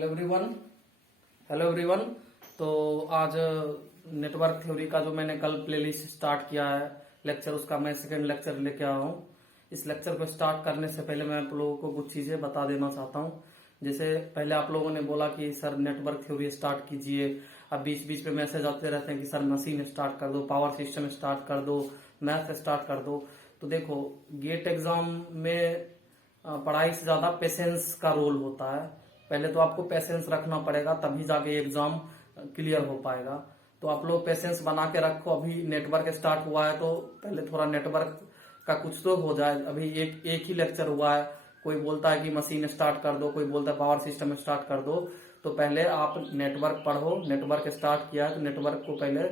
Hello everyone. Hello everyone. तो आज network theory का जो मैंने कल प्लेलिस्ट स्टार्ट किया है लेक्चर, उसका मैं सेकंड लेक्चर लेके आया हूँ। इस लेक्चर को स्टार्ट करने से पहले मैं आप लोगों को कुछ चीजें बता देना चाहता हूँ। जैसे पहले आप लोगों ने बोला कि सर नेटवर्क थ्योरी स्टार्ट कीजिए, अब बीच बीच में मैसेज आते रहते हैं कि सर मशीन स्टार्ट कर दो, पावर सिस्टम स्टार्ट कर दो, मैथ स्टार्ट कर दो। तो देखो, गेट एग्जाम में पढ़ाई से ज्यादा पेशेंस का रोल होता है। पहले तो आपको पेशेंस रखना पड़ेगा, तभी जाके एग्जाम क्लियर हो पाएगा। तो आप लोग पेशेंस बना के रखो। अभी नेटवर्क स्टार्ट हुआ है तो पहले थोड़ा नेटवर्क का कुछ तो हो जाए। अभी एक ही लेक्चर हुआ है। कोई बोलता है कि मशीन स्टार्ट कर दो, कोई बोलता है पावर सिस्टम स्टार्ट कर दो। तो पहले आप नेटवर्क पढ़ो। नेटवर्क स्टार्ट किया है तो नेटवर्क को पहले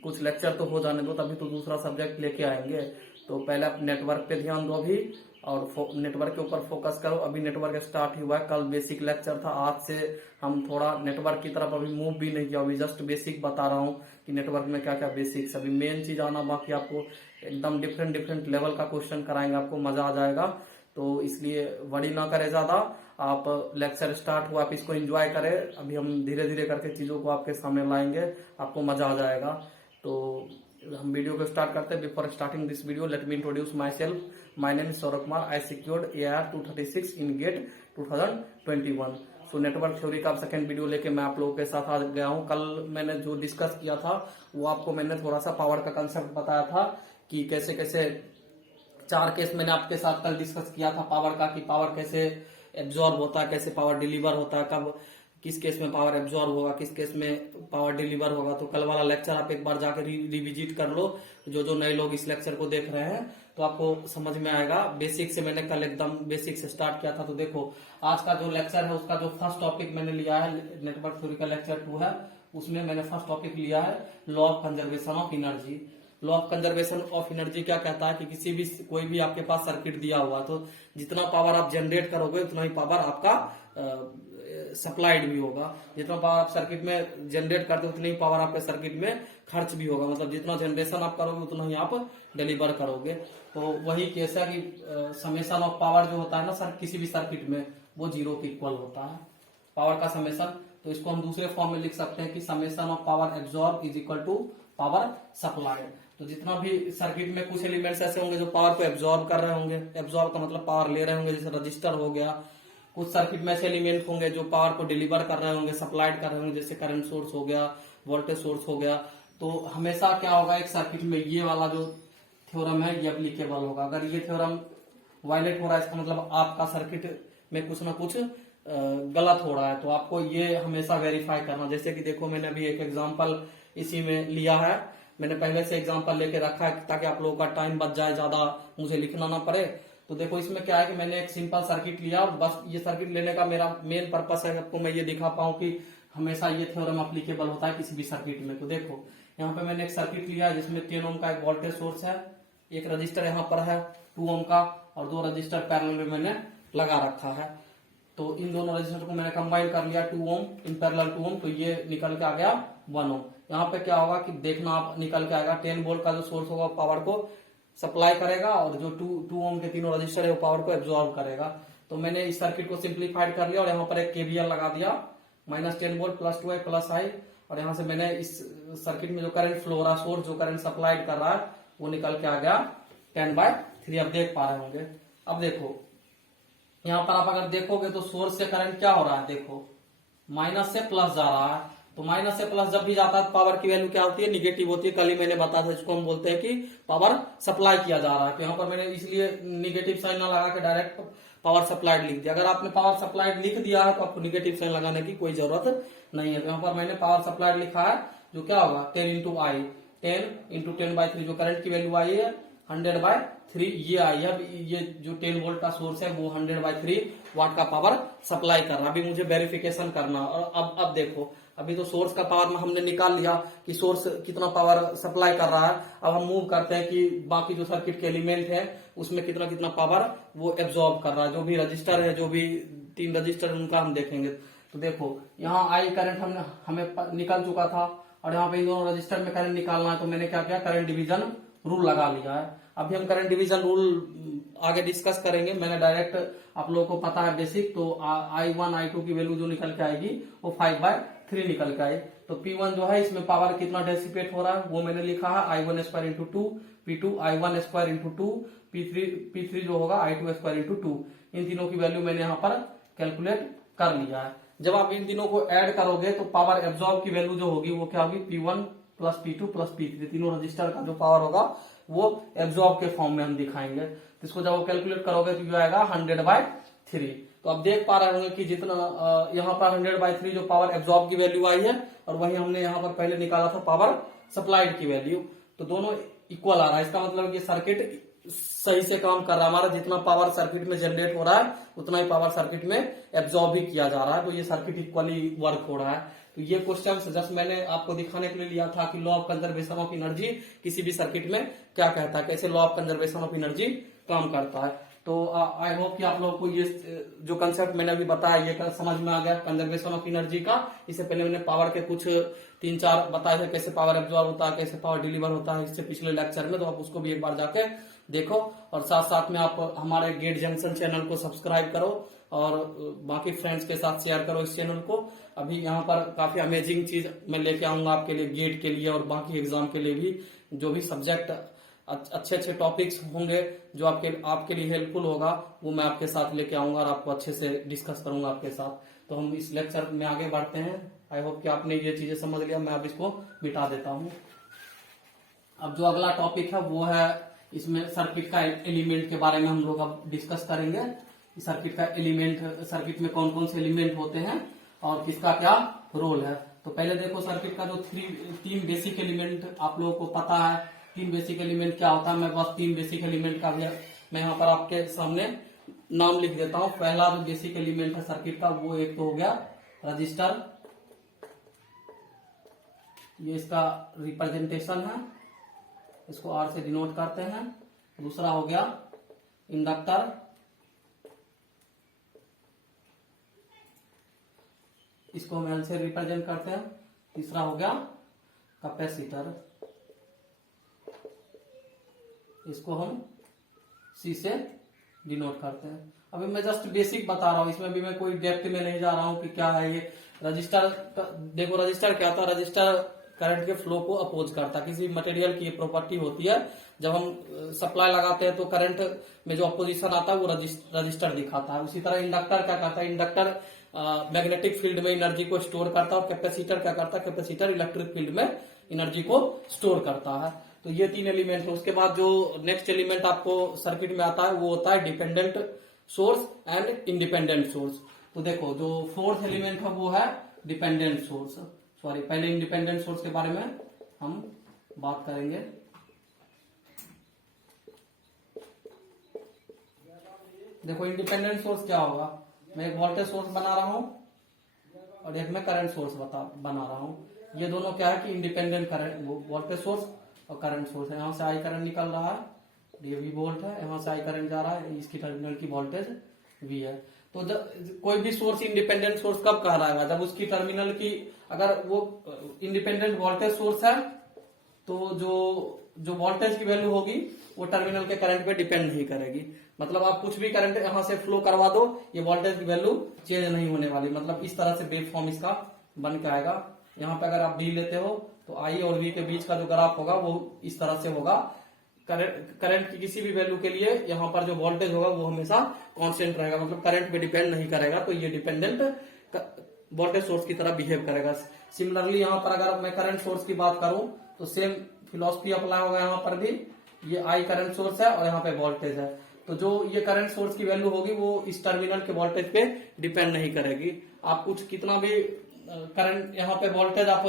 कुछ लेक्चर तो हो जाने दो, तभी तो दूसरा सब्जेक्ट लेके आएंगे। तो पहले आप नेटवर्क पे ध्यान दो अभी, और नेटवर्क के ऊपर फोकस करो। अभी नेटवर्क स्टार्ट ही हुआ है, कल बेसिक लेक्चर था। आज से हम थोड़ा नेटवर्क की तरफ अभी मूव भी नहीं किया, अभी जस्ट बेसिक बता रहा हूँ कि नेटवर्क में क्या क्या बेसिक्स। अभी मेन चीज आना बाकी, आपको एकदम डिफरेंट डिफरेंट लेवल का क्वेश्चन कराएंगे, आपको मजा आ जाएगा। तो इसलिए वरी ना करे ज्यादा, आप लेक्चर स्टार्ट हुआ, आप इसको एंजॉय करें। अभी हम धीरे धीरे करके चीजों को आपके सामने लाएंगे, आपको मजा आ जाएगा। तो हम वीडियो को स्टार्ट करते हैं। Before starting this video let me introduce myself. My name is Saurabh Kumar. I secured AIR 236 in GATE 2021। So network theory का सेकंड वीडियो लेके मैं आप लोगों के साथ आ गया हूँ। कल मैंने जो डिस्कस किया था वो आपको मैंने थोड़ा सा पावर का कंसेप्ट बताया था कि कैसे कैसे 4 केस मैंने आपके साथ कल डिस्कस किया था पावर का, कि पावर कैसे एब्जॉर्ब होता है, कैसे पावर डिलीवर होता है, कब किस केस में पावर एब्जॉर्ब होगा, किस केस में पावर डिलीवर होगा। तो कल वाला लेक्चर आप एक बार जाकर रिविजिट कर लो। जो नए लोग इस लेक्चर को देख रहे हैं तो आपको समझ में आएगा। बेसिक से मैंने कल एकदम बेसिक से स्टार्ट किया था। तो देखो, आज का जो लेक्चर है उसका जो फर्स्ट टॉपिक मैंने लिया है, नेटवर्क थ्योरी का लेक्चर 2 है, उसमें मैंने फर्स्ट टॉपिक लिया है law of conservation of energy. Law of conservation of energy क्या कहता है कि कोई भी आपके पास सर्किट दिया हुआ, तो जितना पावर आप जनरेट करोगे उतना ही पावर आपका सप्लाइड भी होगा। जितना पावर आप सर्किट में जनरेट करते हो उतनी ही पावर आपके सर्किट में खर्च भी होगा। मतलब जितना जनरेशन आप करोगे उतना ही आप डिलीवर करोगे। तो वही केस है कि समेशन ऑफ पावर जो होता है ना सर, किसी भी सर्किट में वो 0 के इक्वल होता है, पावर का समेशन। तो इसको हम दूसरे फॉर्म में लिख सकते हैं कि summation of power absorbed is equal to power supplied. तो जितना भी सर्किट में कुछ एलिमेंट्स ऐसे होंगे जो पावर को एब्जॉर्ब कर रहे होंगे, एब्जॉर्ब का मतलब पावर ले रहे होंगे, जैसे रजिस्टर हो गया। कुछ सर्किट में ऐसे एलिमेंट होंगे जो पावर को डिलीवर कर रहे होंगे, सप्लाइड कर रहे होंगे, जैसे करंट सोर्स हो गया, वोल्टेज सोर्स हो गया। तो हमेशा क्या होगा, एक सर्किट में ये वाला जो थ्योरम है ये एप्लीकेबल होगा। अगर ये थ्योरम वायलेट हो रहा है, इसका मतलब आपका सर्किट में कुछ ना कुछ गलत हो रहा है। तो आपको ये हमेशा वेरीफाई करना। जैसे कि देखो, मैंने अभी एक एग्जाम्पल इसी में लिया है, मैंने पहले से एग्जाम्पल लेके रखा है ताकि आप लोगों का टाइम बच जाए, ज्यादा मुझे लिखना ना पड़े। तो देखो, इसमें क्या है कि मैंने एक सिंपल सर्किट लिया और बस ये सर्किट लेने का मेरा मेन पर्पस है आपको मैं ये दिखा पाऊं कि हमेशा ये थ्योरम एप्लीकेबल होता है किसी भी सर्किट में। तो देखो, यहाँ पे मैंने एक सर्किट लिया है जिसमें 10 ओम का एक वोल्टेज सोर्स है, एक रजिस्टर यहाँ पर है 2 ओम का, और 2 रजिस्टर पैरेलल में मैंने लगा रखा है। तो इन दोनों रजिस्टर को मैंने कंबाइन कर लिया, 2 ओम इन पैरेलल 2 ओम, तो ये निकल के आ गया 1 ओम। यहाँ पे क्या होगा कि देखना आप, निकल के आएगा 10 वोल्ट का जो सोर्स होगा पावर को सप्लाई करेगा, और जो 2 ओम के तीनों रजिस्टर है वो पावर को एब्जॉर्ब करेगा। तो मैंने इस सर्किट को सिंप्लीफाइड कर लिया और यहाँ पर एक KVL लगा दिया, -10 वोल्ट +2i +i, और यहाँ से मैंने इस सर्किट में जो करंट फ्लो हो रहा, सोर्स जो करंट सप्लाइड कर रहा है वो निकल के आ गया 10/3। अब देख पा रहे होंगे। अब देखो, यहाँ पर आप अगर देखोगे तो सोर्स से करंट क्या हो रहा है, देखो माइनस से प्लस जा रहा है। तो माइनस से प्लस जब भी जाता है पावर की वैल्यू क्या होती है, निगेटिव होती है। कल ही मैंने बताया था, इसको हम बोलते हैं कि पावर सप्लाई किया जा रहा है। तो यहाँ पर मैंने इसलिए निगेटिव साइन ना लगा के डायरेक्ट पावर सप्लाइड लिख दिया। अगर आपने पावर सप्लाइड लिख दिया है तो आपको निगेटिव साइन लगाने की कोई जरूरत नहीं है। तो यहाँ पर मैंने पावर सप्लाइड लिखा है, जो क्या होगा 10 × I, 10 × 10/3, जो करंट की वैल्यू आई है 100/3 ये आई है। ये जो 10 वोल्ट का सोर्स है वो 100/3 वाट का पावर सप्लाई कर रहा है। अभी मुझे वेरिफिकेशन करना। और अब देखो, अभी तो सोर्स का पावर हमने निकाल लिया कि सोर्स कितना पावर सप्लाई कर रहा है। अब हम मूव करते हैं कि बाकी जो सर्किट के एलिमेंट है उसमें कितना कितना पावर वो एब्जॉर्ब कर रहा है। जो भी रजिस्टर है, जो भी 3 रजिस्टर है उनका हम देखेंगे। तो देखो, यहाँ आई करंट हमें निकल चुका था, और यहाँ पे इन दोनों रजिस्टर में करंट निकालना है। तो मैंने क्या किया, करंट डिवीजन रूल लगा लिया है। अभी हम करंट डिवीजन रूल आगे डिस्कस करेंगे। मैंने डायरेक्ट, आप लोगों को पता है बेसिक, तो I1 I2 की वैल्यू जो निकल के आएगी वो 5/3 निकल के आए। तो P1 जो है, इसमें पावर कितना डेसिपेट हो रहा है वो मैंने लिखा है I1 square into 2, P2 I1 square into 2, P3 जो होगा I2 स्क्वायर इंटू 2। इन तीनों की वैल्यू मैंने यहाँ पर कैलकुलेट कर लिया है। जब आप इन तीनों को ऐड करोगे तो पावर एब्जॉर्ब की वैल्यू जो होगी वो क्या होगी, P1 plus P2 plus P3, तीनों रजिस्टर का जो पावर होगा वो एब्जॉर्ब के फॉर्म में हम दिखाएंगे। तो इसको जब वो कैलकुलेट करोगे तो ये आएगा 100/3। तो आप देख पा रहे होंगे कि जितना यहाँ पर 100/3 जो पावर एब्जॉर्ब की वैल्यू आई है, और वही हमने यहाँ पर पहले निकाला था पावर सप्लाइड की वैल्यू, तो दोनों इक्वल आ रहा है। इसका मतलब कि सर्किट सही से काम कर रहा है हमारा। जितना पावर सर्किट में जनरेट हो रहा है उतना ही पावर सर्किट में एब्जॉर्ब भी किया जा रहा है, तो ये सर्किट इक्वली वर्क हो रहा है। तो ये क्वेश्चन जस्ट मैंने आपको दिखाने के लिए लिया था कि law of conservation of energy किसी भी सर्किट में क्या कहता है, कैसे law of conservation of energy काम करता है। तो आई होप कि आप लोगों को ये जो कंसेप्ट मैंने अभी बताया ये समझ में आ गया कंजर्वेशन ऑफ एनर्जी का। इससे पहले मैंने पावर के कुछ 3-4 बताए थे, कैसे पावर एब्जॉर्ब होता है, कैसे पावर डिलीवर होता है, इससे पिछले लेक्चर में, तो आप उसको भी एक बार जाके देखो। और साथ साथ में आप हमारे गेट जंक्शन चैनल को सब्सक्राइब करो और बाकी फ्रेंड्स के साथ शेयर करो इस चैनल को। अभी यहाँ पर काफी अमेजिंग चीज मैं लेके आऊंगा आपके लिए, गेट के लिए और बाकी एग्जाम के लिए भी। जो भी सब्जेक्ट अच्छे अच्छे टॉपिक्स होंगे जो आपके लिए हेल्पफुल होगा वो मैं आपके साथ लेके आऊंगा और आपको अच्छे से डिस्कस करूंगा आपके साथ। तो हम इस लेक्चर में आगे बढ़ते हैं। आई होप कि आपने ये चीजें समझ लिया। मैं अब इसको मिटा देता हूँ। अब जो अगला टॉपिक है वो है, इसमें सर्किट का एलिमेंट के बारे में हम लोग अब डिस्कस करेंगे। सर्किट का एलिमेंट, सर्किट में कौन कौन से एलिमेंट होते हैं और किसका क्या रोल है। तो पहले देखो, सर्किट का जो तीन बेसिक एलिमेंट आप लोगों को पता है। 3 बेसिक एलिमेंट क्या होता है, मैं बस 3 बेसिक एलिमेंट का भी मैं यहाँ पर आपके सामने नाम लिख देता हूँ। पहला जो बेसिक एलिमेंट है सर्किट का वो एक तो हो गया रजिस्टर, ये इसका रिप्रेजेंटेशन है, इसको R से डिनोट करते हैं। दूसरा हो गया इंडक्टर, इसको हम L से रिप्रेजेंट करते हैं। तीसरा हो गया कैपेसिटर, इसको हम C से डिनोट करते हैं। अभी मैं जस्ट बेसिक बता रहा हूं, इसमें भी मैं कोई डेप्थ में नहीं जा रहा हूं कि क्या है ये रजिस्टर। देखो रजिस्टर क्या होता है, रजिस्टर करंट के फ्लो को अपोज करता है। किसी मटेरियल की प्रॉपर्टी होती है, जब हम सप्लाई लगाते हैं तो करंट में जो अपोजिशन आता है वो रजिस्टर दिखाता है। उसी तरह इंडक्टर क्या करता है, इंडक्टर मैग्नेटिक फील्ड में एनर्जी को स्टोर करता है। और कैपेसिटर क्या करता है, कैपेसिटर इलेक्ट्रिक फील्ड में एनर्जी को स्टोर करता है। तो ये 3 एलिमेंट है। उसके बाद जो नेक्स्ट एलिमेंट आपको सर्किट में आता है वो होता है dependent source and independent source. तो देखो जो 4th एलिमेंट है वो है डिपेंडेंट सोर्स। सॉरी, पहले इंडिपेंडेंट सोर्स के बारे में हम बात करेंगे। देखो इंडिपेंडेंट सोर्स क्या होगा, मैं एक वोल्टेज सोर्स बना रहा हूं और एक मैं करंट सोर्स बना रहा हूं। ये दोनों क्या है कि इंडिपेंडेंट करंट, वोल्टेज सोर्स और करंट सोर्स है। यहाँ से आई करंट निकल रहा है, ये V वोल्ट है, यहाँ से आई करंट जा रहा है, इसकी टर्मिनल की वोल्टेज V है। तो जब कोई भी सोर्स इंडिपेंडेंट सोर्स कब कहलाएगा, जब उसकी टर्मिनल की, अगर वो इंडिपेंडेंट वोल्टेज सोर्स है तो जो वोल्टेज की वैल्यू होगी वो टर्मिनल के करंट पे डिपेंड नहीं करेगी। मतलब आप कुछ भी करंट यहाँ से फ्लो करवा दो, ये वोल्टेज की वैल्यू चेंज नहीं होने वाली। मतलब इस तरह से वेव फॉर्म इसका बन के आएगा। यहाँ पे अगर आप V लेते हो तो I और V के बीच का जो ग्राफ होगा वो इस तरह से होगा। करंट की किसी भी वैल्यू के लिए यहाँ पर जो वोल्टेज होगा वो हमेशा कांस्टेंट रहेगा, मतलब करंट पे डिपेंड नहीं करेगा। तो ये डिपेंडेंट वोल्टेज सोर्स की तरह बिहेव करेगा। सिमिलरली यहाँ पर अगर मैं करंट सोर्स की बात करूं तो सेम फिलॉसफी अप्लाई होगा। यहाँ पर भी ये I करंट सोर्स है और यहाँ पे वोल्टेज है। तो जो ये करंट सोर्स की वैल्यू होगी वो इस टर्मिनल के वोल्टेज पे डिपेंड नहीं करेगी। आप कुछ कितना भी करंट यहाँ पे वोल्टेज आप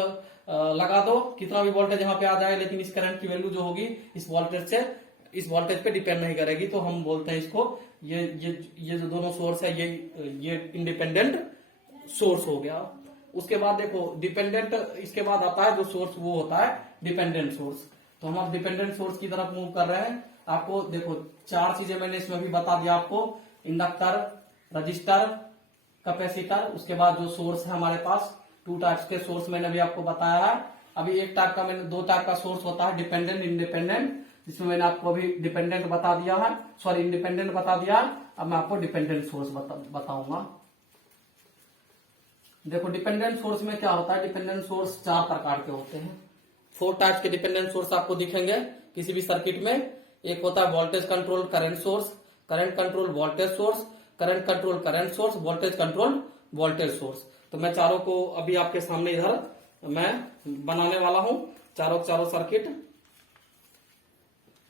लगा दो, कितना भी वोल्टेज यहाँ पे आ जाए, लेकिन इस करंट की वैल्यू जो होगी इस वोल्टेज पे डिपेंड नहीं करेगी। तो हम बोलते हैं इसको, ये जो दोनों सोर्स है ये इंडिपेंडेंट सोर्स हो गया। उसके बाद देखो डिपेंडेंट, इसके बाद आता है जो सोर्स वो होता है डिपेंडेंट सोर्स। तो हम अब डिपेंडेंट सोर्स की तरफ मूव कर रहे हैं। आपको देखो 4 चीजें मैंने इसमें भी बता दिया आपको, इंडक्टर, रजिस्टर, कैपेसिटर। उसके बाद जो सोर्स है हमारे पास 2 टाइप्स के सोर्स मैंने भी आपको बताया है। अभी एक टाइप का, मैंने 2 टाइप का सोर्स होता है, डिपेंडेंट इंडिपेंडेंट जिसमें मैंने आपको अभी डिपेंडेंट बता दिया है, सॉरी इंडिपेंडेंट बता दिया है। अब मैं आपको डिपेंडेंट सोर्स बताऊंगा। देखो डिपेंडेंट सोर्स में क्या होता है, डिपेंडेंट सोर्स 4 प्रकार के होते हैं। 4 टाइप्स के डिपेंडेंट सोर्स आपको दिखेंगे किसी भी सर्किट में। एक होता है voltage control current source, current control voltage source, current control current source, voltage control voltage source. तो मैं चारों को अभी आपके सामने इधर मैं बनाने वाला हूं, चारों सर्किट।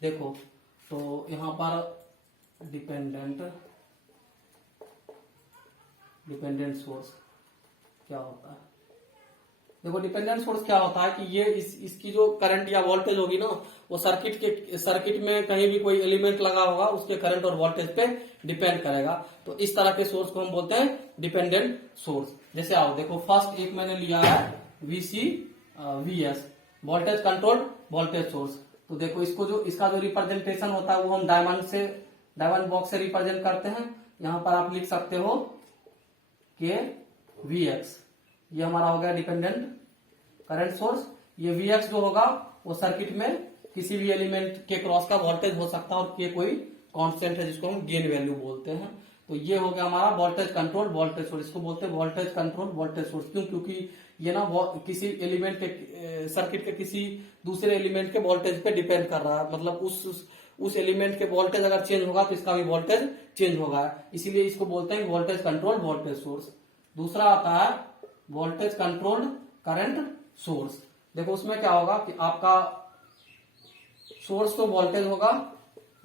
देखो तो यहां पर डिपेंडेंट सोर्स क्या होता है। देखो डिपेंडेंट सोर्स क्या होता है कि ये इसकी जो करंट या वोल्टेज होगी ना, वो सर्किट में कहीं भी कोई एलिमेंट लगा होगा उसके करंट और वोल्टेज पे डिपेंड करेगा। तो इस तरह के सोर्स को हम बोलते हैं डिपेंडेंट सोर्स। जैसे आओ देखो, फर्स्ट एक मैंने लिया है VS, voltage controlled voltage source. तो देखो इसका जो रिप्रेजेंटेशन होता है वो हम डायमंड बॉक्स से रिप्रेजेंट करते हैं। यहां पर आप लिख सकते हो के VX, ये हमारा हो गया डिपेंडेंट करंट सोर्स। ये VX जो होगा वो सर्किट में किसी भी एलिमेंट के क्रॉस का वोल्टेज हो सकता है, और के कोई कांस्टेंट है जिसको हम गेन वैल्यू बोलते हैं। तो ये हो गया हमारा वोल्टेज कंट्रोल वोल्टेज सोर्स। इसको बोलते हैं वोल्टेज कंट्रोल वोल्टेज सोर्स। क्यों? क्योंकि ये ना किसी एलिमेंट के सर्किट के किसी दूसरे एलिमेंट के वोल्टेज पे डिपेंड कर रहा है। मतलब उस एलिमेंट के वोल्टेज अगर चेंज होगा तो इसका भी वोल्टेज चेंज होगा, इसीलिए इसको बोलते हैं वोल्टेज कंट्रोल वोल्टेज सोर्स। दूसरा आता है वोल्टेज कंट्रोल्ड करंट सोर्स। देखो उसमें क्या होगा कि आपका सोर्स तो वोल्टेज होगा,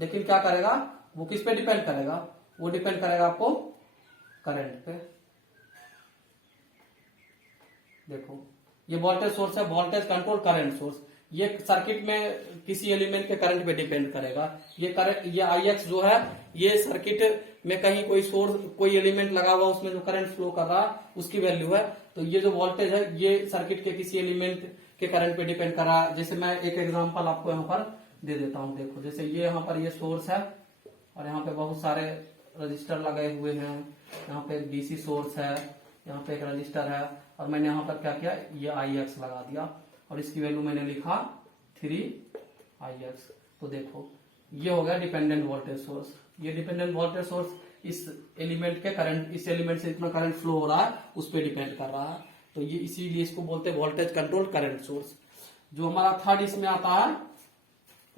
लेकिन क्या करेगा वो किस पे डिपेंड करेगा, वो डिपेंड करेगा आपको करंट पे। देखो ये वोल्टेज सोर्स है, वोल्टेज कंट्रोल करंट सोर्स। ये सर्किट में किसी एलिमेंट के करंट पे डिपेंड करेगा। ये IX जो है ये सर्किट में कहीं कोई एलिमेंट लगा हुआ उसमें जो करंट फ्लो कर रहा है उसकी वैल्यू है। तो ये जो वोल्टेज है ये सर्किट के किसी एलिमेंट के करंट पे डिपेंड कर रहा है। जैसे मैं एक एग्जांपल आपको यहाँ पर दे देता हूँ। देखो जैसे ये यहाँ पर ये सोर्स है और यहाँ पे बहुत सारे रजिस्टर लगे हुए हैं। यहाँ पे एक DC सोर्स है, यहाँ पे एक रजिस्टर है, और मैंने यहाँ पर क्या किया, ये IX लगा दिया और इसकी वैल्यू मैंने लिखा 3IX। तो देखो ये हो गया डिपेंडेंट वोल्टेज सोर्स। ये डिपेंडेंट वोल्टेज सोर्स इस एलिमेंट से इतना करंट फ्लो हो रहा है उस पर डिपेंड कर रहा है। तो ये इसीलिए इसको बोलते हैं वोल्टेज कंट्रोल करंट सोर्स। जो हमारा थर्ड इसमें आता है,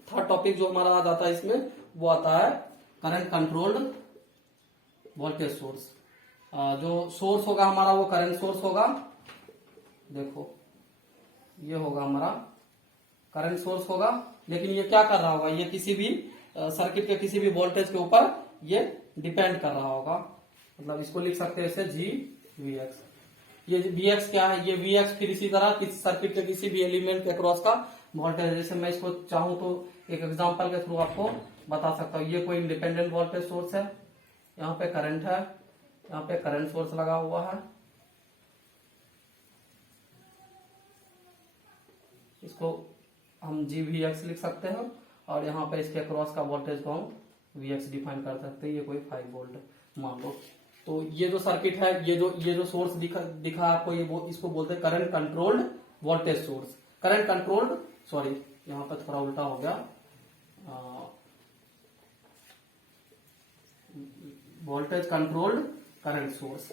थर्ड टॉपिक जो हमारा आ जाता है इसमें, वो आता है करंट कंट्रोल्ड वोल्टेज सोर्स। जो सोर्स होगा हमारा वो करंट सोर्स होगा। देखो ये होगा हमारा करंट सोर्स होगा, लेकिन ये क्या कर रहा होगा, ये किसी भी सर्किट के किसी भी वोल्टेज के ऊपर ये डिपेंड कर रहा होगा। मतलब इसको लिख सकते हैं ऐसे GVX। ये VX क्या है, ये VX फिर इसी तरह किसी सर्किट के किसी भी एलिमेंट के अक्रॉस का वोल्टेज है। जैसे मैं इसको चाहूं तो एक एग्जांपल के थ्रू आपको बता सकता हूँ। ये कोई इंडिपेंडेंट वोल्टेज सोर्स है, यहाँ पे करंट है, यहाँ पे करंट सोर्स लगा हुआ है। इसको हम GVX लिख सकते हैं, और यहाँ पे इसके अक्रॉस का वोल्टेज को हम VX डिफाइन कर सकते हैं। ये कोई 5 वोल्ट मान लो। तो ये जो सर्किट है, ये जो सोर्स दिखा आपको, इसको बोलते हैं current controlled voltage source. Current controlled, sorry यहाँ पर थोड़ा उल्टा हो गया, वोल्टेज कंट्रोल्ड करंट सोर्स।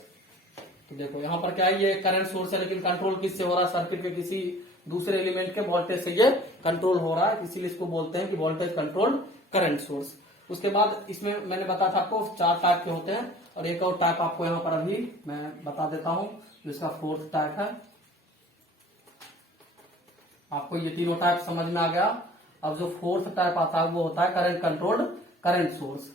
तो देखो यहाँ पर क्या है, ये करंट सोर्स है, लेकिन कंट्रोल किससे हो रहा है, सर्किट के किसी दूसरे एलिमेंट के वोल्टेज से ये कंट्रोल हो रहा है, इसीलिए इसको बोलते हैं कि वोल्टेज कंट्रोल करंट सोर्स। उसके बाद इसमें मैंने बताया था आपको 4 टाइप के होते हैं, और एक और टाइप आपको यहाँ पर अभी मैं बता देता हूं, जो इसका 4th टाइप है। आपको ये तीनों टाइप समझ में आ गया। अब जो 4th टाइप आता है वो होता है करंट कंट्रोल्ड करंट सोर्स।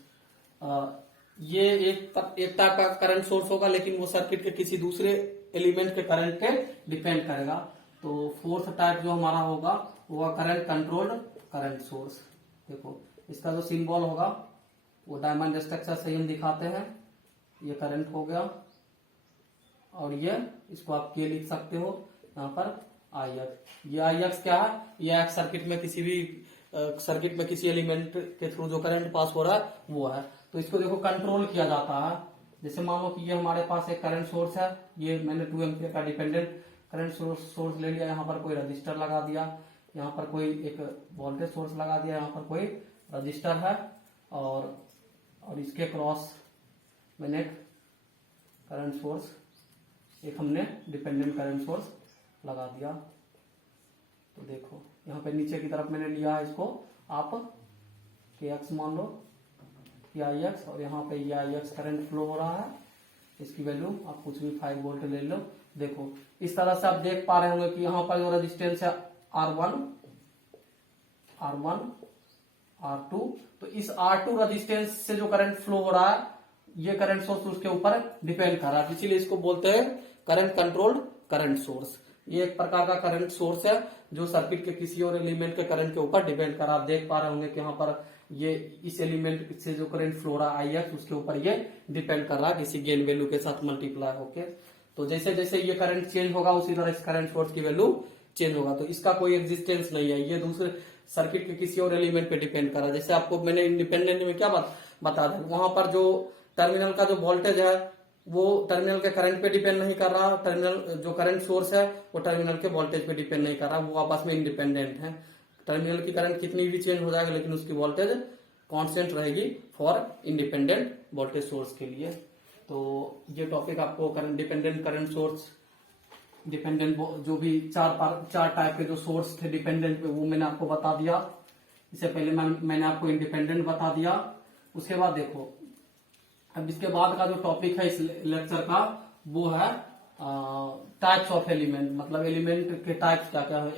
ये एक टाइप का करंट सोर्स होगा, लेकिन वो सर्किट के किसी दूसरे एलिमेंट के करंट पे डिपेंड करेगा। तो 4th टाइप जो हमारा होगा वो करंट कंट्रोल्ड करंट सोर्स। देखो इसका जो सिंबल होगा वो डायमंड स्ट्रक्चर से हम दिखाते हैं। ये करंट हो गया, और ये इसको आप के लिख सकते हो यहाँ पर IX। ये IX क्या है, ये IX सर्किट में किसी एलिमेंट के थ्रू जो करंट पास हो रहा है वो है। तो इसको देखो कंट्रोल किया जाता है। जैसे मान लो कि ये हमारे पास एक करंट सोर्स है, ये मैंने 2 एम्पियर का डिपेंडेंट करंट सोर्स ले लिया, यहाँ पर कोई रजिस्टर लगा दिया, यहाँ पर कोई एक वोल्टेज सोर्स लगा दिया, यहाँ पर कोई रजिस्टर है और इसके क्रॉस मैंने एक करंट सोर्स, एक हमने डिपेंडेंट करंट सोर्स लगा दिया। तो देखो यहाँ पे नीचे की तरफ मैंने लिया है इसको, आप के एक्स मान लो या एक्स, और यहाँ पे या एक्स करंट फ्लो हो रहा है, इसकी वैल्यू आप कुछ भी 5 वोल्ट ले लो। देखो इस तरह से आप देख पा रहे होंगे कि यहाँ पर जो रेजिस्टेंस है R1 R2, तो इस R2 रेजिस्टेंस से जो करंट फ्लो हो रहा है, ये करंट सोर्स उसके ऊपर डिपेंड कर रहा है, इसीलिए इसको बोलते हैं करंट कंट्रोल्ड करंट सोर्स। ये एक प्रकार का करंट सोर्स है जो सर्किट के किसी और एलिमेंट के करंट के ऊपर डिपेंड कर रहा है। आप देख पा रहे होंगे कि यहाँ पर ये इस एलिमेंट से जो करंट फ्लो रहा है IX, उसके ऊपर ये डिपेंड कर रहा है किसी गेन वैल्यू के साथ मल्टीप्लाई होके। तो जैसे जैसे ये करंट चेंज होगा उसी तरह इस करंट सोर्स की वैल्यू चेंज होगा। तो इसका कोई एग्जिस्टेंस नहीं है, ये दूसरे सर्किट के किसी और एलिमेंट पे डिपेंड कर रहा है। जैसे आपको मैंने इंडिपेंडेंट में क्या बता दें, वहां पर जो टर्मिनल का जो वोल्टेज है वो टर्मिनल के करंट पे डिपेंड नहीं कर रहा, टर्मिनल जो करंट सोर्स है वो टर्मिनल के वोल्टेज पे डिपेंड नहीं कर रहा, वो आपस में इंडिपेंडेंट है। टर्मिनल की करंट कितनी भी चेंज हो जाएगा लेकिन उसकी वोल्टेज कांस्टेंट रहेगी फॉर इंडिपेंडेंट वोल्टेज सोर्स के लिए। तो ये टॉपिक आपको current dependent current source, dependent जो भी चार टाइप के जो सोर्स थे डिपेंडेंट पे, वो मैंने आपको बता दिया। इससे पहले मैंने आपको इंडिपेंडेंट बता दिया। उसके बाद देखो अब इसके बाद का जो टॉपिक है इस लेक्चर का वो है टाइप्स ऑफ एलिमेंट, मतलब एलिमेंट के टाइप्स क्या क्या है,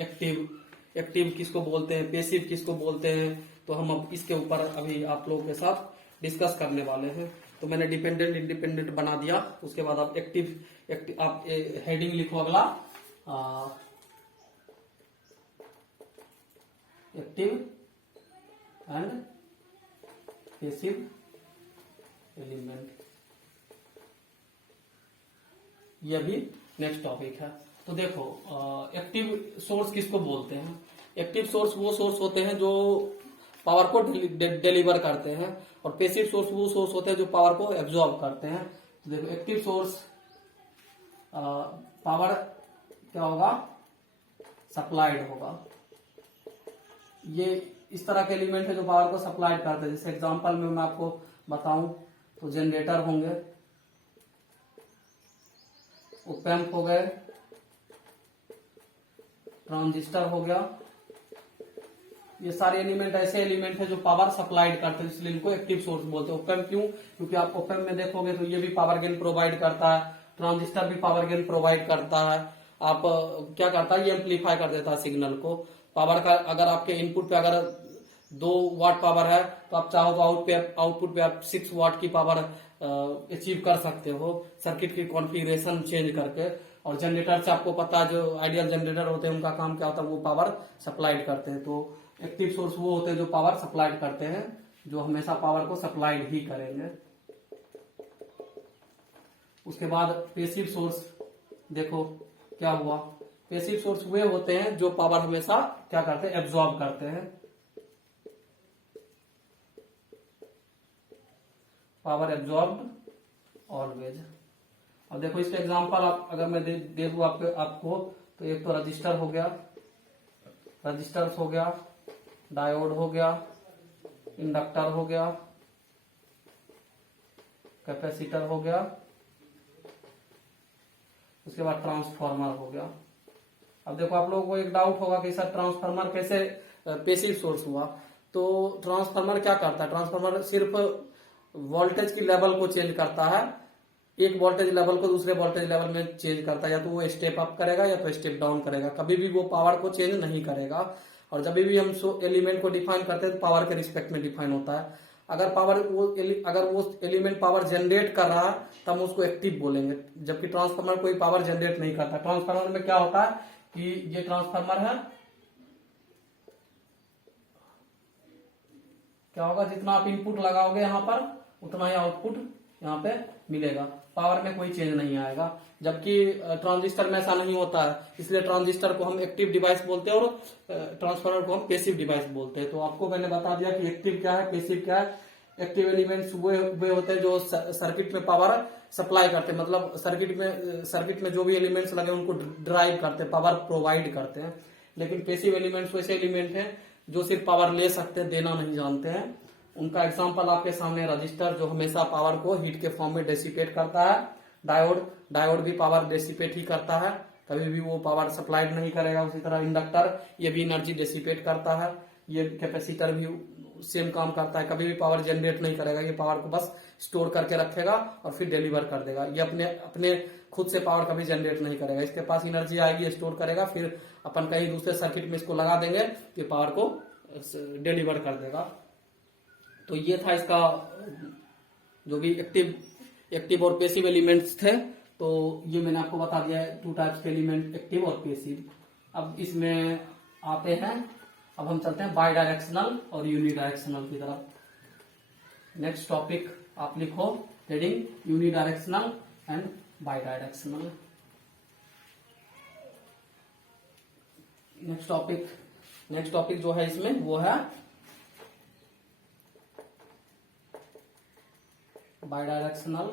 एक्टिव किसको बोलते हैं, पेसिव किसको बोलते हैं। तो हम अब इसके ऊपर अभी आप लोगों के साथ डिस्कस करने वाले हैं। तो मैंने डिपेंडेंट इंडिपेंडेंट बना दिया। उसके बाद आप एक्टिव आप हेडिंग लिखो अगला, एक्टिव एंड पेसिव एलिमेंट, यह भी नेक्स्ट टॉपिक है। तो देखो एक्टिव सोर्स किसको बोलते हैं, एक्टिव सोर्स वो सोर्स होते हैं जो पावर को डिलीवर करते हैं, और पेसिव सोर्स वो सोर्स होते हैं जो पावर को एब्जॉर्ब करते हैं। तो देखो एक्टिव सोर्स पावर क्या होगा, सप्लाइड होगा। ये इस तरह के एलिमेंट है जो पावर को सप्लाइड करते हैं। जैसे एग्जांपल में मैं आपको बताऊं तो जनरेटर होंगे, ओपैम्प हो गए, ट्रांजिस्टर हो गया, ये सारे एलिमेंट ऐसे एलिमेंट है जो पावर सप्लाइड करते हैं, इसलिए इनको एक्टिव सोर्स बोलते हैं। ओपैम्प क्यों, क्योंकि आप ओपैम्प में देखोगे तो ये भी पावर गेन प्रोवाइड करता है, ट्रांजिस्टर भी पावर गेन प्रोवाइड करता है। आप क्या करता है, ये एम्पलीफाई कर देता है सिग्नल को। पावर का अगर आपके इनपुट पे अगर 2 वाट पावर है तो आप चाहो तो आउटपुट पे आप 6 वाट की पावर अचीव कर सकते हो सर्किट की कॉन्फ़िगरेशन चेंज करके। और जनरेटर से आपको पता है जो आइडियल जनरेटर होते हैं उनका काम क्या होता है, वो पावर सप्लाइड करते हैं। तो एक्टिव सोर्स वो होते हैं जो पावर सप्लाइड करते हैं, जो हमेशा पावर को सप्लाइड ही करेंगे। उसके बाद पेसिव सोर्स, देखो क्या हुआ, पेसिव सोर्स वे होते हैं जो पावर हमेशा क्या करते हैं, एब्जॉर्ब करते हैं, पावर एब्जॉर्ब्ड ऑलवेज। अब देखो इसका एग्जांपल आप अगर मैं दे दूं आपको तो एक तो रजिस्टर हो गया, रजिस्टर्स हो गया, डायोड हो गया, इंडक्टर हो गया, कैपेसिटर हो गया, उसके बाद ट्रांसफार्मर हो गया। अब देखो आप लोगों को एक डाउट होगा कि सर ट्रांसफार्मर कैसे पेसिव सोर्स हुआ। तो ट्रांसफार्मर क्या करता है, ट्रांसफार्मर सिर्फ वोल्टेज की लेवल को चेंज करता है, एक वोल्टेज लेवल को दूसरे वोल्टेज लेवल में चेंज करता है, या तो वो स्टेप अप करेगा या तो स्टेप डाउन करेगा, कभी भी वो पावर को चेंज नहीं करेगा। और जब भी हम एलिमेंट को डिफाइन करते हैं तो पावर के रिस्पेक्ट में डिफाइन होता है। अगर वो एलिमेंट पावर जनरेट कर रहा है तब हम उसको एक्टिव बोलेंगे, जबकि ट्रांसफार्मर कोई पावर जनरेट नहीं करता। ट्रांसफार्मर में क्या होता है कि ये ट्रांसफार्मर है, क्या होगा, जितना आप इनपुट लगाओगे यहाँ पर उतना ही आउटपुट यहाँ पे मिलेगा, पावर में कोई चेंज नहीं आएगा। जबकि ट्रांजिस्टर में ऐसा नहीं होता है, इसलिए ट्रांजिस्टर को हम एक्टिव डिवाइस बोलते हैं और ट्रांसफार्मर को हम पेसिव डिवाइस बोलते हैं। तो आपको मैंने बता दिया कि एक्टिव क्या है, पेसिव क्या है। एक्टिव एलिमेंट्स वे होते हैं जो सर्किट में पावर सप्लाई करते हैं, मतलब सर्किट में जो भी एलिमेंट्स लगे उनको ड्राइव करते हैं, पावर प्रोवाइड करते हैं। लेकिन पैसिव एलिमेंट्स वैसे एलिमेंट हैं जो सिर्फ पावर ले सकते हैं, देना नहीं जानते हैं। उनका एग्जांपल आपके सामने रजिस्टर, जो हमेशा पावर को हीट के फॉर्म में डेसिपेट करता है। डायोड भी पावर डेसिपेट ही करता है, कभी भी वो पावर सप्लाइड नहीं करेगा। उसी तरह इंडक्टर, ये भी एनर्जी डेसिपेट करता है। ये कैपेसिटर भी सेम काम करता है, कभी भी पावर जनरेट नहीं करेगा, ये पावर को बस स्टोर करके रखेगा और फिर डिलीवर कर देगा। ये अपने खुद से पावर कभी जनरेट नहीं करेगा, इसके पास एनर्जी आएगी, स्टोर करेगा, फिर अपन कहीं दूसरे सर्किट में इसको लगा देंगे, ये पावर को डिलीवर कर देगा। तो ये था इसका जो भी एक्टिव और पैसिव एलिमेंट्स थे। तो ये मैंने आपको बता दिया है 2 टाइप्स के एलिमेंट, एक्टिव और पैसिव। अब इसमें आते हैं, अब हम चलते हैं बाई डायरेक्शनल और यूनिडायरेक्शनल की तरफ। नेक्स्ट टॉपिक आप लिखो, heading unidirectional and by directional. Next topic जो है इसमें वो है बाई डायरेक्शनल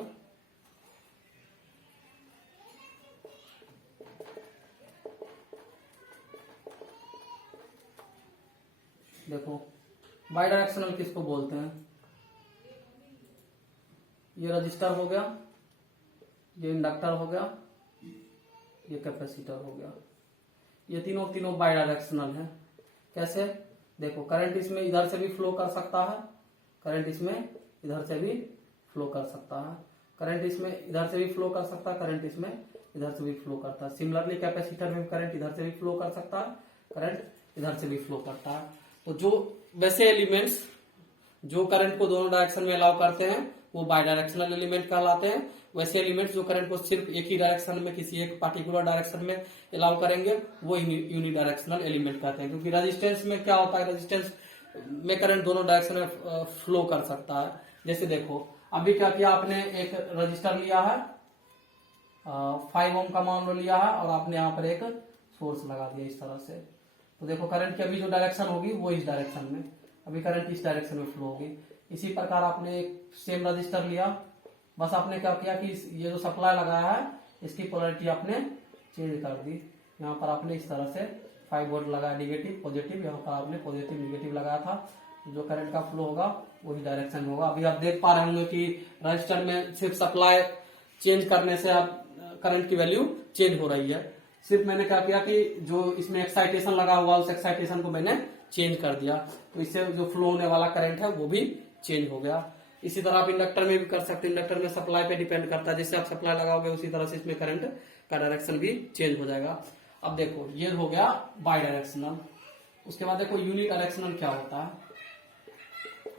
देखो, बाई डायरेक्शनल किसको बोलते हैं? ये रजिस्टर हो गया, ये इंडक्टर हो गया, ये कैपेसिटर हो गया, ये तीनों बाई डायरेक्शनल है। कैसे? देखो, करंट इसमें इधर से भी फ्लो कर सकता है, करंट इसमें इधर से भी फ्लो कर सकता है, करंट इसमें इधर से भी फ्लो कर सकता है, करंट इसमें इधर से भी फ्लो करता है। सिमिलरली कैपेसिटर में करंट इधर से भी फ्लो कर सकता है, करंट इधर से भी फ्लो करता है। तो जो वैसे एलिमेंट्स जो करंट को दोनों डायरेक्शन में अलाउ करते हैं वो बाई डायरेक्शनल एलिमेंट कहलाते हैं। वैसे एलिमेंट्स जो करंट को सिर्फ एक ही डायरेक्शन में, किसी एक पार्टिकुलर डायरेक्शन में अलाउ करेंगे वो यूनिडायरेक्शनल एलिमेंट कहते हैं। क्योंकि रेजिस्टेंस में क्या होता है, रेजिस्टेंस में करंट दोनों डायरेक्शन में फ्लो कर सकता है। जैसे देखो, अभी क्या किया आपने, एक रजिस्टर लिया है, 5 ओम का मान लो लिया है, और आपने यहाँ पर एक सोर्स लगा दिया इस तरह से। तो देखो, करंट की अभी जो डायरेक्शन होगी वो इस डायरेक्शन में, अभी करंट इस डायरेक्शन में फ्लो होगी। इसी प्रकार आपने एक सेम रजिस्टर लिया, बस आपने क्या किया कि ये जो सप्लाई लगाया है इसकी पोलरिटी आपने चेंज कर दी। यहाँ पर आपने इस तरह से 5 वोल्ट लगाया, निगेटिव पॉजिटिव, यहाँ पर आपने पॉजिटिव निगेटिव लगाया था। जो करंट का फ्लो होगा वही डायरेक्शन में होगा। अभी आप देख पा रहे होंगे कि रजिस्टर में सिर्फ सप्लाई चेंज करने से आप करंट की वैल्यू चेंज हो रही है। सिर्फ मैंने क्या किया कि जो इसमें एक्साइटेशन लगा हुआ उस एक्साइटेशन को मैंने चेंज कर दिया, तो इससे जो फ्लो होने वाला करंट है वो भी चेंज हो गया। इसी तरह आप इंडक्टर में भी कर सकते हैं, इंडक्टर में सप्लाई पे डिपेंड करता है, जैसे आप सप्लाई लगाओगे उसी तरह से इसमें करंट का डायरेक्शन भी चेंज हो जाएगा। अब देखो, ये हो गया बाई डायरेक्शनल। उसके बाद देखो यूनिडायरेक्शनल क्या होता है।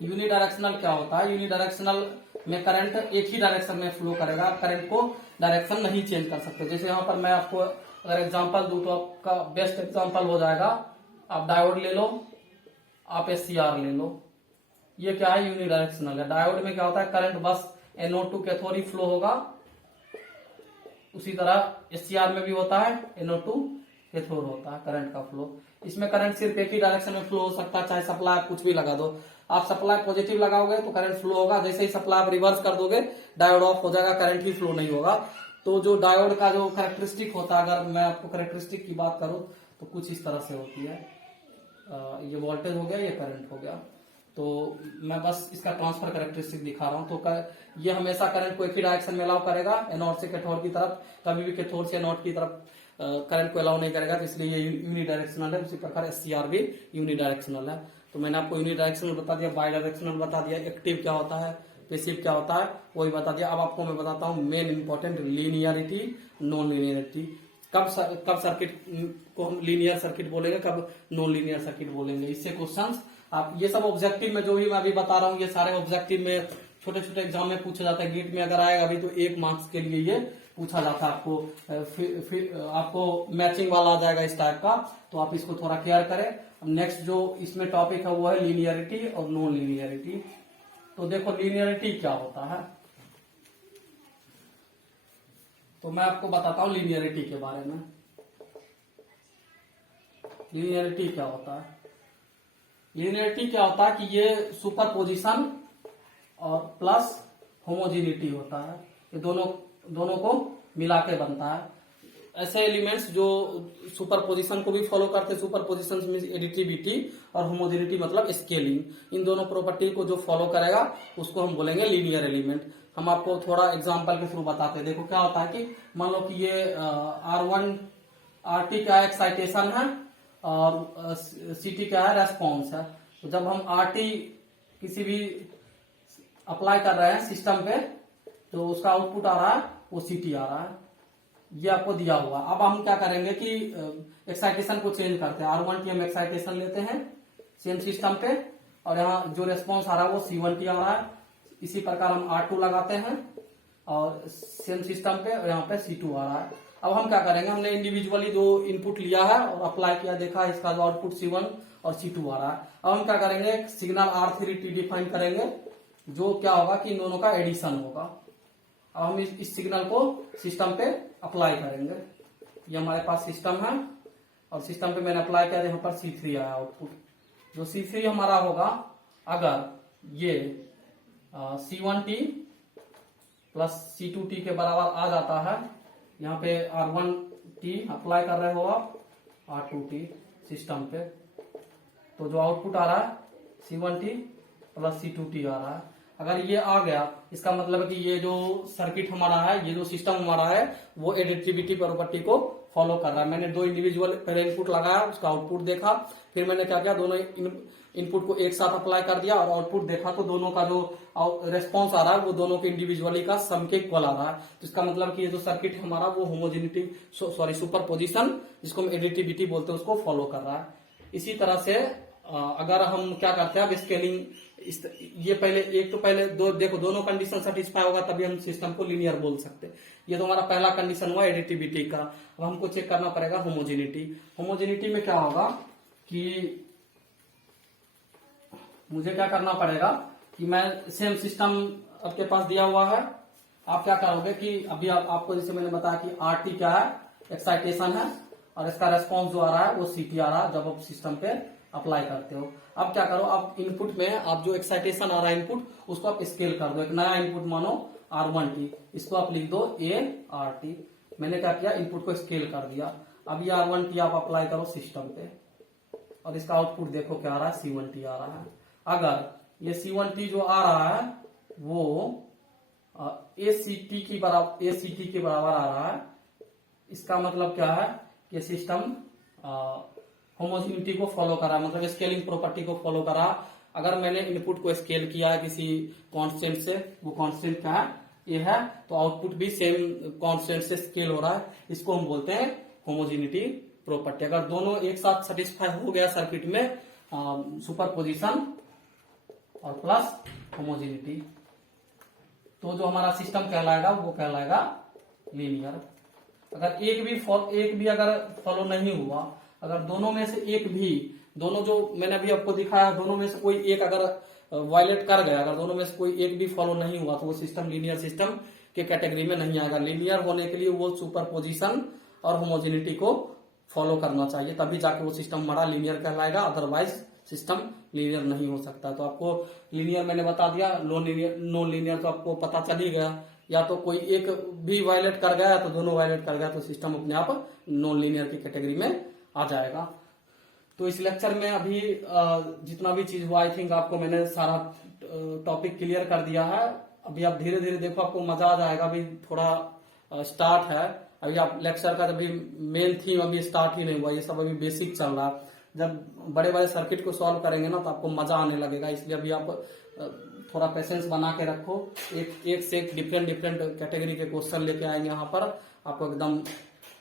यूनिडायरेक्शनल क्या होता है? यूनिडायरेक्शनल में करंट एक ही डायरेक्शन में फ्लो करेगा, आप करंट को डायरेक्शन नहीं चेंज कर सकते। जैसे यहाँ पर मैं आपको अगर एग्जांपल दूं तो आपका बेस्ट एग्जांपल हो जाएगा, आप डायोड ले लो, आप एससीआर ले लो। ये क्या है? यूनिडायरेक्शनल है। डायोड में क्या होता है, करंट बस NO2 कैथोड ही फ्लो होगा, उसी तरह एससीआर में भी होता है, NO2 कैथोड होता है करंट का फ्लो। इसमें करंट सिर्फ एक ही डायरेक्शन में फ्लो हो सकता है, चाहे सप्लाई आप कुछ भी लगा दो। आप सप्लाई पॉजिटिव लगाओगे तो करंट फ्लो होगा, जैसे ही सप्लाई आप रिवर्स कर दोगे डायोड ऑफ हो जाएगा, करंट ही फ्लो नहीं होगा। तो जो डायोड का जो कैरेक्टरिस्टिक होता है, अगर मैं आपको कैरेक्टरिस्टिक की बात करूं तो कुछ इस तरह से होती है। ये वोल्टेज हो गया, ये करंट हो गया, तो मैं बस इसका ट्रांसफर कैरेक्टरिस्टिक दिखा रहा हूं। तो ये हमेशा करंट को एक ही डायरेक्शन में अलाउ करेगा, एनोड से कैथोड की तरफ, कभी भी कैथोड से एनोड की तरफ करंट को अलाउ नहीं करेगा, तो इसलिए ये यूनिडायरेक्शनल है। उसी प्रकार एससीआर भी यूनिडायरेक्शनल है। तो मैंने आपको यूनिडायरेक्शनल बता दिया, बाई डायरेक्शनल बता दिया, एक्टिव क्या होता है, पैसिव क्या होता है वही बता दिया। अब आपको मैं बताता हूँ main important, linearity, non linearity. कब सर्किट को हम लीनियर सर्किट बोलेंगे, कब नॉन लीनियर सर्किट बोलेंगे, इससे क्वेश्चंस आप ये सब ऑब्जेक्टिव में जो भी मैं अभी बता रहा हूँ ये सारे ऑब्जेक्टिव में छोटे छोटे एग्जाम में पूछा जाता है। गेट में अगर आएगा अभी तो 1 मार्क्स के लिए ये पूछा जाता है आपको, फिर आपको मैचिंग वाला आ जाएगा इस टाइप का, तो आप इसको थोड़ा केयर करें। अब नेक्स्ट जो इसमें टॉपिक है वो है लीनियरिटी और नॉन लीनियरिटी। तो देखो, लीनियरिटी क्या होता है, तो मैं आपको बताता हूं लीनियरिटी के बारे में। लीनियरिटी क्या होता है? लीनियरिटी क्या होता है कि ये सुपरपोजिशन और प्लस होमोजिनिटी होता है, ये दोनों को मिला के बनता है। ऐसे एलिमेंट्स जो सुपरपोजिशन को भी फॉलो करते हैं। सुपरपोजिशन मींस एडिटिविटी और होमोजेनिटी मतलब स्केलिंग। इन दोनों प्रॉपर्टी को जो फॉलो करेगा उसको हम बोलेंगे लीनियर एलिमेंट। हम आपको थोड़ा एग्जांपल के थ्रू बताते हैं। देखो क्या होता है कि मान लो कि ये R1 RT का एक्साइटेशन है और CT क्या है, रेस्पॉन्स है। तो जब हम RT किसी भी अप्लाई कर रहे हैं सिस्टम पे तो उसका आउटपुट आ रहा है वो CT आ रहा है, ये आपको दिया हुआ। अब हम क्या करेंगे कि एक्साइटेशन को चेंज करते हैं। R1T हम एक्साइटेशन लेते हैं सेम सिस्टम पे और यहाँ जो रेस्पॉन्स आ रहा है वो C1T आ रहा है। इसी प्रकार हम R2 लगाते हैं और सेम सिस्टम पे और यहाँ पे C2 आ रहा है। अब हम क्या करेंगे, हमने इंडिविजुअली दो इनपुट लिया है और अप्लाई किया, देखा इसका जो आउटपुट C1 और C2 आ रहा है। अब हम क्या करेंगे, सिग्नल R3T डिफाइन करेंगे जो क्या होगा कि इन दोनों का एडिशन होगा। अब हम इस सिग्नल को सिस्टम पे अप्लाई करेंगे। ये हमारे पास सिस्टम है और सिस्टम पे मैंने अप्लाई किया, यहाँ पर C3 आया आउटपुट। जो C3 हमारा होगा, अगर ये C1T प्लस C2T के बराबर आ जाता है, यहाँ पे R1T अप्लाई कर रहे हो आप, R2T सिस्टम पे, तो जो आउटपुट आ रहा है C1T प्लस C2T आ रहा है। अगर ये आ गया इसका मतलब है कि ये जो सर्किट हमारा है, ये जो सिस्टम हमारा है वो एडिटिविटी प्रॉपर्टी को फॉलो कर रहा है। मैंने दो इंडिविजुअल पहले इनपुट लगाया, उसका आउटपुट देखा, फिर मैंने क्या किया, दोनों इनपुट को एक साथ अप्लाई कर दिया और आउटपुट देखा तो दोनों का जो रेस्पॉन्स आ रहा है वो दोनों के इंडिविजुअली का सम के इक्वल आ रहा है। तो इसका मतलब कि ये जो सर्किट हमारा वो होमोजेनिटी सुपरपोजिशन, जिसको हम एडिटिविटी बोलते हैं, उसको फॉलो कर रहा है। इसी तरह से अगर हम क्या करते हैं, अब स्केलिंग ये पहले दो देखो, दोनों कंडीशन सेटिस्फाई होगा तभी हम सिस्टम को लीनियर बोल सकते हैं। ये तो हमारा पहला कंडीशन हुआ एडिटिविटी का। अब हमको चेक करना पड़ेगा होमोजेनिटी। होमोजेनिटी में क्या होगा कि मुझे क्या करना पड़ेगा कि मैं सेम सिस्टम आपके पास दिया हुआ है, आप क्या करोगे कि अभी आपको जैसे मैंने बताया कि RT क्या है, एक्साइटेशन है, और इसका रेस्पॉन्स जो आ रहा है वो CT आ रहा है जब आप सिस्टम पे अप्लाई करते हो। अब क्या करो, आप इनपुट में आप जो एक्साइटेशन आ रहा है इनपुट, उसको आप स्केल कर दो। एक नया इनपुट मानो R1T, इसको आप लिख दो ART। मैंने क्या किया, इनपुट को स्केल कर दिया। अब ये R1T आप अप्लाई करो सिस्टम पे और इसका आउटपुट देखो क्या आ रहा है, C1T आ रहा है। अगर ये C1T जो आ रहा है वो ACT के बराबर आ रहा है, इसका मतलब क्या है कि सिस्टम होमोजेनिटी को फॉलो करा, मतलब स्केलिंग प्रॉपर्टी को फॉलो करा। अगर मैंने इनपुट को स्केल किया है किसी कांस्टेंट से, वो कांस्टेंट क्या है, ये है, तो आउटपुट भी सेम कांस्टेंट से स्केल हो रहा है, इसको हम बोलते हैं होमोजेनिटी प्रॉपर्टी। अगर दोनों एक साथ सेटिस्फाई हो गया सर्किट में, सुपरपोजिशन और प्लस होमोजेनिटी, तो जो हमारा सिस्टम कहलाएगा वो कहलाएगा लीनियर। अगर एक भी अगर फॉलो नहीं हुआ, अगर दोनों में से एक भी, दोनों जो मैंने अभी आपको दिखाया, दोनों में से कोई एक अगर वायलेट कर गया, अगर दोनों में से कोई एक भी फॉलो नहीं हुआ तो वो सिस्टम लीनियर सिस्टम के कैटेगरी में नहीं आएगा। लीनियर होने के लिए वो सुपरपोजिशन और होमोजेनिटी को फॉलो करना चाहिए, तभी जाके वो सिस्टम हमारा लीनियर कहलाएगा, अदरवाइज सिस्टम लीनियर नहीं हो सकता। तो आपको लीनियर मैंने बता दिया, नॉन लीनियर तो आपको पता चल ही गया। या तो कोई एक भी वायलेट कर गया तो दोनों वायलेट कर गया तो सिस्टम अपने आप नॉन लीनियर की कैटेगरी में आ जाएगा। तो इस लेक्चर में अभी जितना भी चीज हुआ, आई थिंक आपको मैंने सारा टॉपिक क्लियर कर दिया है। अभी आप धीरे धीरे देखो, आपको मजा आ जाएगा। अभी थोड़ा स्टार्ट है, अभी आप लेक्चर का अभी मेन थीम अभी स्टार्ट ही नहीं हुआ, ये सब अभी बेसिक चल रहा है। जब बड़े बड़े सर्किट को सॉल्व करेंगे ना तो आपको मजा आने लगेगा। इसलिए अभी आप थोड़ा पेशेंस बना के रखो, एक से एक डिफरेंट कैटेगरी के क्वेश्चन लेके आएंगे यहाँ पर, आपको एकदम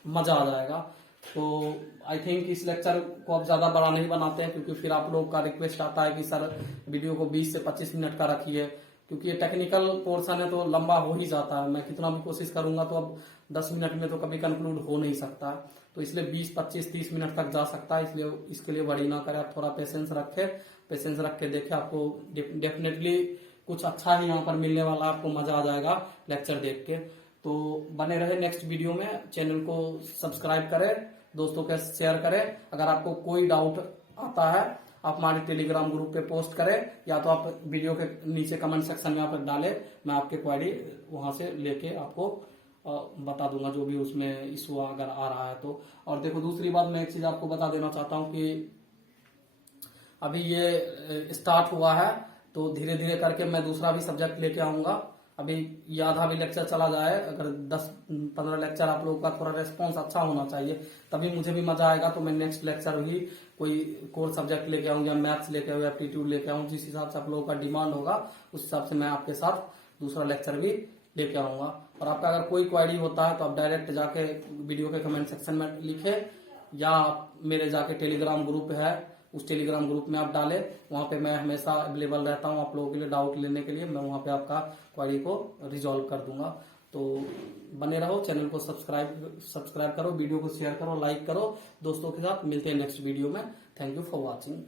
मजा आ जाएगा। तो आई थिंक इस लेक्चर को आप ज्यादा बड़ा नहीं बनाते हैं, क्योंकि फिर आप लोगों का रिक्वेस्ट आता है कि सर वीडियो को 20 से 25 मिनट का रखिए, क्योंकि ये टेक्निकल पोर्शन है तो लंबा हो ही जाता है। मैं कितना भी कोशिश करूंगा तो अब 10 मिनट में तो कभी कंक्लूड हो नहीं सकता, तो इसलिए 20, 25, 30 मिनट तक जा सकता है। इसलिए इसके लिए वरी ना करें, आप थोड़ा पेशेंस रख के देखें, आपको डेफिनेटली कुछ अच्छा ही यहाँ पर मिलने वाला, आपको मजा आ जाएगा लेक्चर देख के। तो बने रहे नेक्स्ट वीडियो में, चैनल को सब्सक्राइब करें, दोस्तों के शेयर करें। अगर आपको कोई डाउट आता है आप हमारे टेलीग्राम ग्रुप पे पोस्ट करें, या तो आप वीडियो के नीचे कमेंट सेक्शन में आप डालें, मैं आपके क्वेरी वहां से लेके आपको बता दूंगा जो भी उसमें इशू अगर आ रहा है तो। और देखो दूसरी बात मैं एक चीज आपको बता देना चाहता हूँ कि अभी ये स्टार्ट हुआ है तो धीरे धीरे करके मैं दूसरा भी सब्जेक्ट लेके आऊंगा। अभी ये आधा भी लेक्चर चला जाए, अगर 10-15 लेक्चर आप लोगों का थोड़ा रेस्पॉन्स अच्छा होना चाहिए, तभी मुझे भी मजा आएगा। तो मैं नेक्स्ट लेक्चर भी कोई कोर सब्जेक्ट लेके आऊंगा, मैथ्स लेके आऊँ, एप्टीट्यूड लेके आऊँ, जिस हिसाब से आप लोगों का डिमांड होगा उस हिसाब से मैं आपके साथ दूसरा लेक्चर भी लेके आऊंगा। और आपका अगर कोई क्वेरी होता है तो आप डायरेक्ट जाके वीडियो के कमेंट सेक्शन में लिखे, या आप मेरे जाके टेलीग्राम ग्रुप है उस टेलीग्राम ग्रुप में आप डालें, वहां पे मैं हमेशा अवेलेबल रहता हूं आप लोगों के लिए डाउट लेने के लिए। मैं वहां पे आपका क्वेरी को रिजॉल्व कर दूंगा। तो बने रहो, चैनल को सब्सक्राइब करो, वीडियो को शेयर करो, लाइक करो दोस्तों के साथ। मिलते हैं नेक्स्ट वीडियो में। Thank you for watching.